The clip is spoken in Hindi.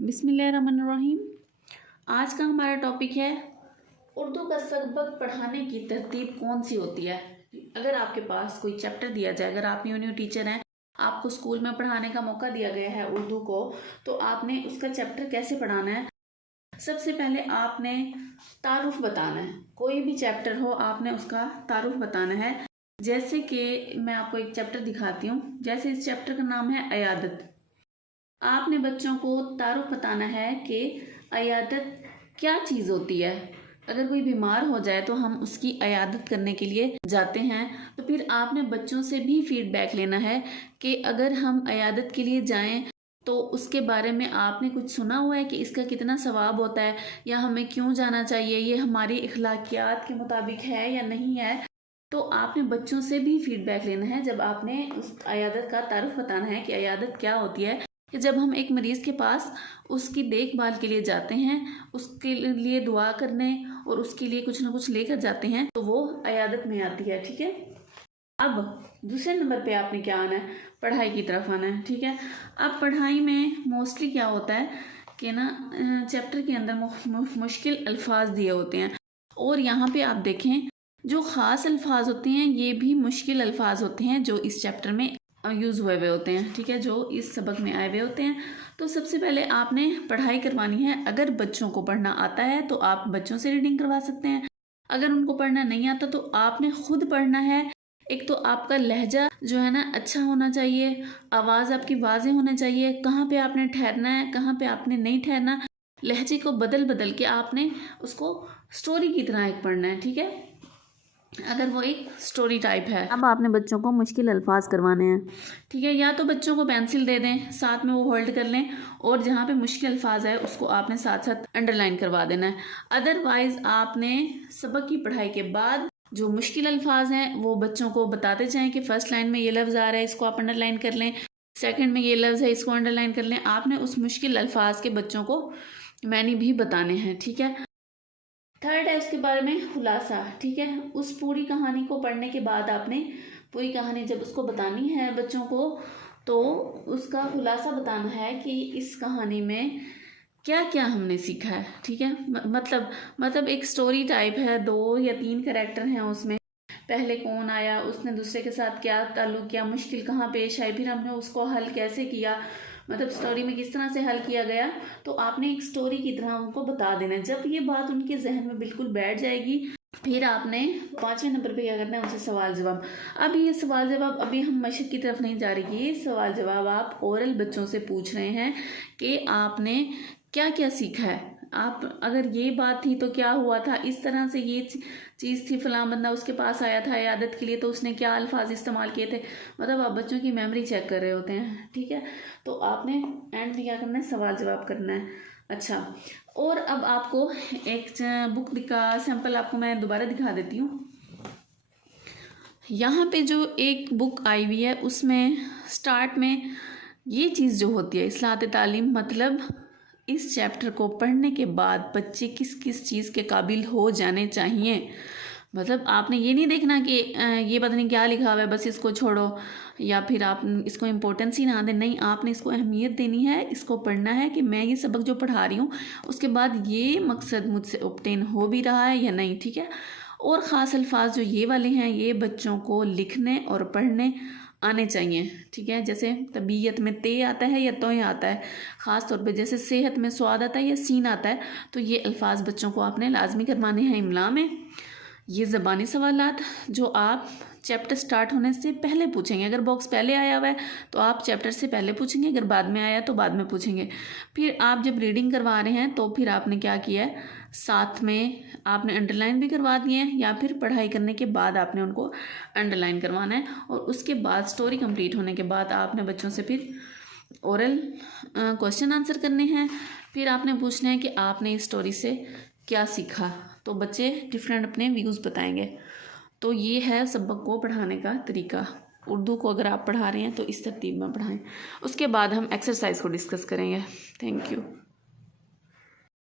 बिस्मिल्लाहिर्रहमानिर्रहीम। आज का हमारा टॉपिक है उर्दू का सबक पढ़ाने की तरतीब कौन सी होती है। अगर आपके पास कोई चैप्टर दिया जाए, अगर आप न्यू टीचर हैं, आपको स्कूल में पढ़ाने का मौका दिया गया है उर्दू को, तो आपने उसका चैप्टर कैसे पढ़ाना है। सबसे पहले आपने तारुफ बताना है। कोई भी चैप्टर हो, आपने उसका तारुफ बताना है। जैसे कि मैं आपको एक चैप्टर दिखाती हूँ। जैसे इस चैप्टर का नाम है अयादत। आपने बच्चों को तारुफ बताना है कि अयादत क्या चीज़ होती है। अगर कोई बीमार हो जाए तो हम उसकी अयादत करने के लिए जाते हैं, तो फिर आपने बच्चों से भी फीडबैक लेना है कि अगर हम अयादत के लिए जाएं तो उसके बारे में आपने कुछ सुना हुआ है कि इसका कितना सवाब होता है, या हमें क्यों जाना चाहिए, ये हमारी इखलाकियात के मुताबिक है या नहीं है। तो आपने बच्चों से भी फीडबैक लेना है जब आपने उस अयादत का तारुफ बताना है कि अयादत क्या होती है। कि जब हम एक मरीज़ के पास उसकी देखभाल के लिए जाते हैं, उसके लिए दुआ करने और उसके लिए कुछ ना कुछ लेकर जाते हैं, तो वो अयादत में आती है। ठीक है। अब दूसरे नंबर पे आपने क्या आना है, पढ़ाई की तरफ आना है। ठीक है। अब पढ़ाई में मोस्टली क्या होता है कि ना चैप्टर के अंदर मुश्किल अल्फाज दिए होते हैं, और यहाँ पे आप देखें जो ख़ास अल्फाज होते हैं ये भी मुश्किल अल्फाज होते हैं जो इस चैप्टर में यूज़ हुए होते हैं। ठीक है, जो इस सबक में आए हुए होते हैं। तो सबसे पहले आपने पढ़ाई करवानी है। अगर बच्चों को पढ़ना आता है तो आप बच्चों से रीडिंग करवा सकते हैं। अगर उनको पढ़ना नहीं आता तो आपने खुद पढ़ना है। एक तो आपका लहजा जो है ना अच्छा होना चाहिए, आवाज़ आपकी वाज़ेह होना चाहिए, कहाँ पे आपने ठहरना है, कहाँ पे आपने नहीं ठहरना। लहजे को बदल बदल के आपने उसको स्टोरी की तरह एक पढ़ना है। ठीक है, अगर वो एक स्टोरी टाइप है। अब आपने बच्चों को मुश्किल अल्फाज करवाने हैं। ठीक है, या तो बच्चों को पेंसिल दे दें, साथ में वो होल्ड कर लें, और जहाँ पे मुश्किल अल्फाज है उसको आपने साथ साथ अंडरलाइन करवा देना है। अदरवाइज आपने सबक की पढ़ाई के बाद जो मुश्किल अल्फाज हैं वो बच्चों को बताते जाएं कि फर्स्ट लाइन में ये लफ्ज़ आ रहा है, इसको आप अंडरलाइन कर लें, सेकंड में ये लफ्ज़ है, इसको अंडरलाइन कर लें। आपने उस मुश्किल अल्फाज के बच्चों को मैनी भी बताने हैं। ठीक है। थर्ड है उसके बारे में खुलासा। ठीक है, उस पूरी कहानी को पढ़ने के बाद आपने पूरी कहानी जब उसको बतानी है बच्चों को, तो उसका खुलासा बताना है कि इस कहानी में क्या क्या हमने सीखा है। ठीक है, मतलब एक स्टोरी टाइप है, 2 या 3 कैरेक्टर हैं उसमें। पहले कौन आया, उसने दूसरे के साथ क्या ताल्लुक किया, मुश्किल कहाँ पेश आई, फिर हमने उसको हल कैसे किया, मतलब स्टोरी में किस तरह से हल किया गया। तो आपने एक स्टोरी की तरह उनको बता देना है। जब ये बात उनके जहन में बिल्कुल बैठ जाएगी, फिर आपने 5वें नंबर पे क्या करना है, उनसे सवाल जवाब। अब ये सवाल जवाब, अभी हम मशक की तरफ नहीं जा रही, ये सवाल जवाब आप ओरल बच्चों से पूछ रहे हैं कि आपने क्या क्या सीखा है। आप अगर ये बात थी तो क्या हुआ था, इस तरह से ये चीज़ थी, फलां बंदा उसके पास आया था इयादत के लिए तो उसने क्या अल्फाज इस्तेमाल किए थे। मतलब आप बच्चों की मेमोरी चेक कर रहे होते हैं। ठीक है, तो आपने एंड में क्या करना है, सवाल जवाब करना है। अच्छा, और अब आपको एक बुक का सैंपल आपको मैं दोबारा दिखा देती हूँ। यहाँ पे जो एक बुक आई हुई है उसमें स्टार्ट में ये चीज़ जो होती है इस्लाहत तालीम, मतलब इस चैप्टर को पढ़ने के बाद बच्चे किस किस चीज़ के काबिल हो जाने चाहिए। मतलब आपने ये नहीं देखना कि ये पता नहीं क्या लिखा हुआ है बस इसको छोड़ो, या फिर आप इसको इम्पोर्टेंस ही ना दें। नहीं, आपने इसको अहमियत देनी है, इसको पढ़ना है कि मैं ये सबक जो पढ़ा रही हूँ उसके बाद ये मकसद मुझसे ऑब्टेन हो भी रहा है या नहीं। ठीक है, और ख़ास अल्फाज जो ये वाले हैं ये बच्चों को लिखने और पढ़ने आने चाहिए। ठीक है, जैसे तबीयत में ते आता है या तोय आता है, ख़ास तौर पे जैसे सेहत में स्वाद आता है या सीन आता है, तो ये अल्फाज बच्चों को आपने लाजमी करवाने हैं इमला में। ये ज़बानी सवालात जो आप चैप्टर स्टार्ट होने से पहले पूछेंगे। अगर बॉक्स पहले आया हुआ है तो आप चैप्टर से पहले पूछेंगे, अगर बाद में आया तो बाद में पूछेंगे। फिर आप जब रीडिंग करवा रहे हैं तो फिर आपने क्या किया है, साथ में आपने अंडरलाइन भी करवा दिए हैं, या फिर पढ़ाई करने के बाद आपने उनको अंडरलाइन करवाना है। और उसके बाद स्टोरी कंप्लीट होने के बाद आपने बच्चों से फिर ओरल क्वेश्चन आंसर करने हैं। फिर आपने पूछना है कि आपने इस स्टोरी से क्या सीखा, तो बच्चे डिफरेंट अपने व्यूज़ बताएंगे। तो ये है सबक को पढ़ाने का तरीका। उर्दू को अगर आप पढ़ा रहे हैं तो इस तरतीब में पढ़ाएं। उसके बाद हम एक्सरसाइज को डिस्कस करेंगे। Thank you.